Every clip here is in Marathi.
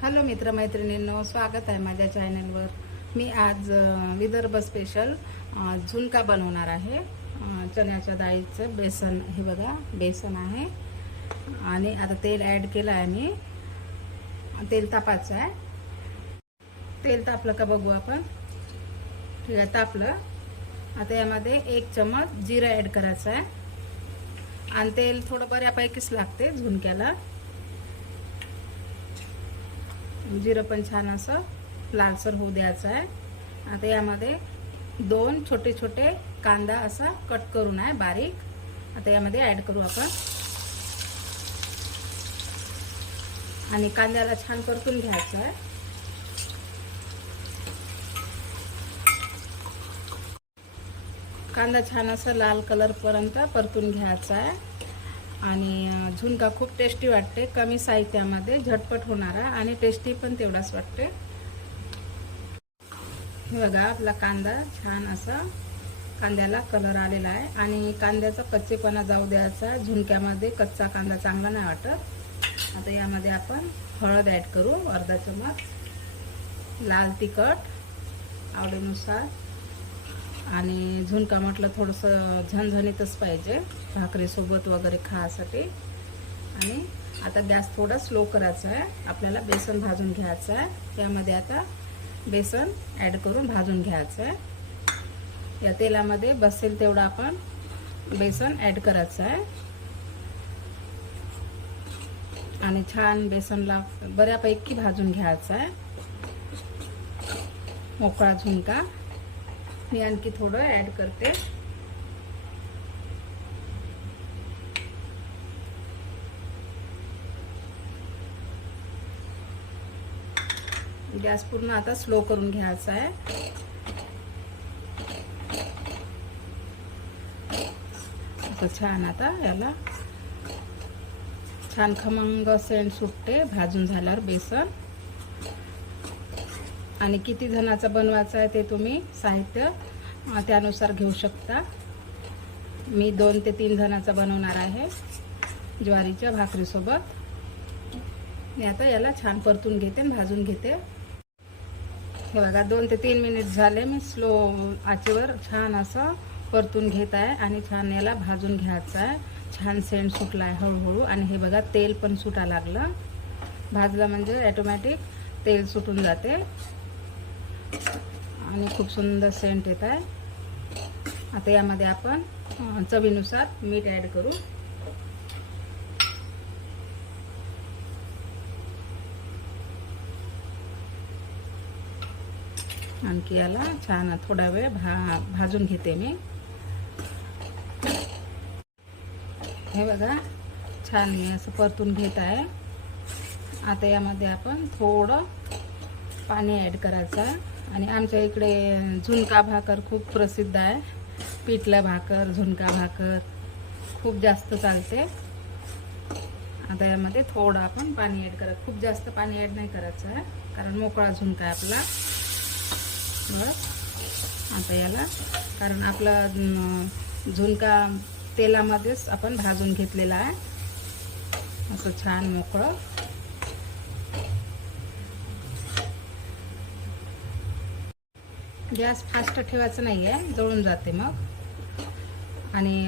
हॅलो मित्रमैत्रिणींनो स्वागत आहे माझ्या चॅनलवर. मी आज विदर्भ स्पेशल झुणका बनवणार आहे. चण्याच्या डाळीचं बेसन हे बघा बेसन आहे. आणि आता तेल ॲड केलं आहे मी. तेल तापायचं आहे. तेल तापलं का बघू आपण. ठीक आहे तापलं. आता यामध्ये एक चमच जिरं ॲड करायचं आहे. आणि तेल थोडं बऱ्यापैकीच लागते झुणक्याला. जिरं पण छान असं लालसर होऊ द्यायचं आहे. आता यामध्ये दोन छोटे छोटे कांदा असा कट करून आहे बारीक. आता यामध्ये ॲड करू आपण. आणि कांद्याला छान परतून घ्यायचं आहे. कांदा छान असं लाल कलरपर्यंत परतून घ्यायचा आहे. आणि झुणका खूप टेस्टी वाटते. कमी साहित्यामध्ये झटपट होणारा आणि टेस्टी पण तेवढाच वाटते. हे बघा आपला कांदा छान असा कांद्याला कलर आलेला आहे. आणि कांद्याचा कच्चेपणा जाऊ द्यायचा. झुणक्यामध्ये कच्चा कांदा चांगला नाही वाटत. आता यामध्ये आपण हळद ॲड करू. अर्धा चमच लाल तिखट. आवडीनुसार आणि झुणका म्हटलं थोडंसं झणझणीतच पाहिजे भाकरीसोबत वगैरे खासाठी. आणि आता गॅस थोडा स्लो करायचा आहे. आपल्याला बेसन भाजून घ्यायचं आहे. त्यामध्ये आता बेसन ॲड करून भाजून घ्यायचं आहे. या तेलामध्ये बसेल तेवढं आपण बेसन ॲड करायचं आहे. आणि छान बेसनला बऱ्यापैकी भाजून घ्यायचं आहे. मोकळा झुणका. मी आणखी थोडं ॲड करते. गॅस पूर्ण आता स्लो करून घ्यायचा आहे. आता छान आता याला छान खमंग सेंट सुटते भाजून झाल्यावर बेसन. आणि किती जणाचा बनवायचा आहे ते तुम्ही साहित्य त्यानुसार घेऊ शकता. मी दोन ते तीन जणाचा बनवणार आहे ज्वारीच्या भाकरीसोबत. मी आता याला छान परतून घेते आणि भाजून घेते. हे बघा दोन ते तीन मिनिट झाले. मी स्लो आचेवर छान असं परतून घेत आहे आणि छान याला भाजून घ्यायचं आहे. छान सेंट सुटला आहे हळूहळू आणि हे बघा तेल पण सुटा लागलं. भाजलं म्हणजे ॲटोमॅटिक तेल सुटून जाते. आणि खूप सुंदर सेंट येत आहे. आता यामध्ये आपण चवीनुसार मीठ ॲड करू. आणखी याला छान थोडा वेळ भा भाजून घेते मी. हे बघा छान मी असं परतून घेत आहे. आता यामध्ये आपण थोडं पाणी ॲड करायचं आहे. आणि आमच्या इकडे झुणका भाकर खूप प्रसिद्ध आहे. पिठलं भाकर झुणका भाकर खूप जास्त चालते. आता यामध्ये थोडं आपण पाणी ॲड करत खूप जास्त पाणी ॲड नाही करायचं आहे कारण मोकळा झुणका आहे आपला. बस आता याला कारण आपला झुणका तेलामध्येच आपण भाजून घेतलेला आहे. असं छान मोकळं. गॅस फास्ट ठेवायचं नाही आहे जळून जाते मग. आणि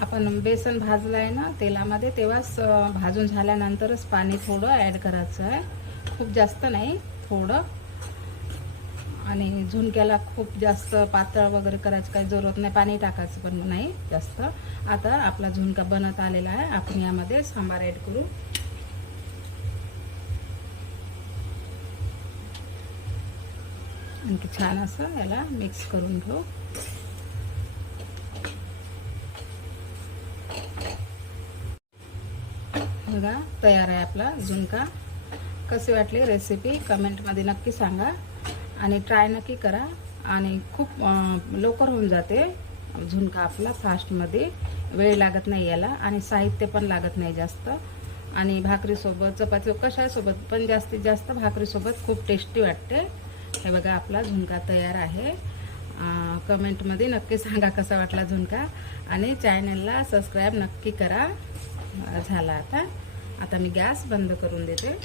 आपण बेसन भाजलं आहे ना तेलामध्ये तेव्हाच भाजून झाल्यानंतरच पाणी थोडं ॲड करायचं आहे खूप जास्त नाही थोडं. आणि झुणक्याला खूप जास्त पातळ वगैरे करायचं काही जरूरत नाही पाणी टाकायचं पण नाही जास्त. आता आपला झुणका बनत आलेला आहे आपण यामध्ये सांबार ॲड करू. आणखी छान असं याला मिक्स करून घेऊ. बघा तयार आहे आपला झुणका. कशी वाटली रेसिपी कमेंटमध्ये नक्की सांगा. आणि ट्राय नक्की करा. आणि खूप लवकर होऊन जाते झुणका आपला फास्टमध्ये वेळ लागत नाही याला आणि साहित्य पण लागत नाही जास्त. आणि भाकरीसोबत चपाती कशासोबत पण जास्तीत जास्त भाकरीसोबत खूप टेस्टी वाटते. हे बघा आपला झुणका तयार आहे. कमेंटमध्ये नक्की सांगा कसा वाटला झुणका. आणि चॅनलला सबस्क्राईब नक्की करा. झाला आता. आता मी गॅस बंद करून देते.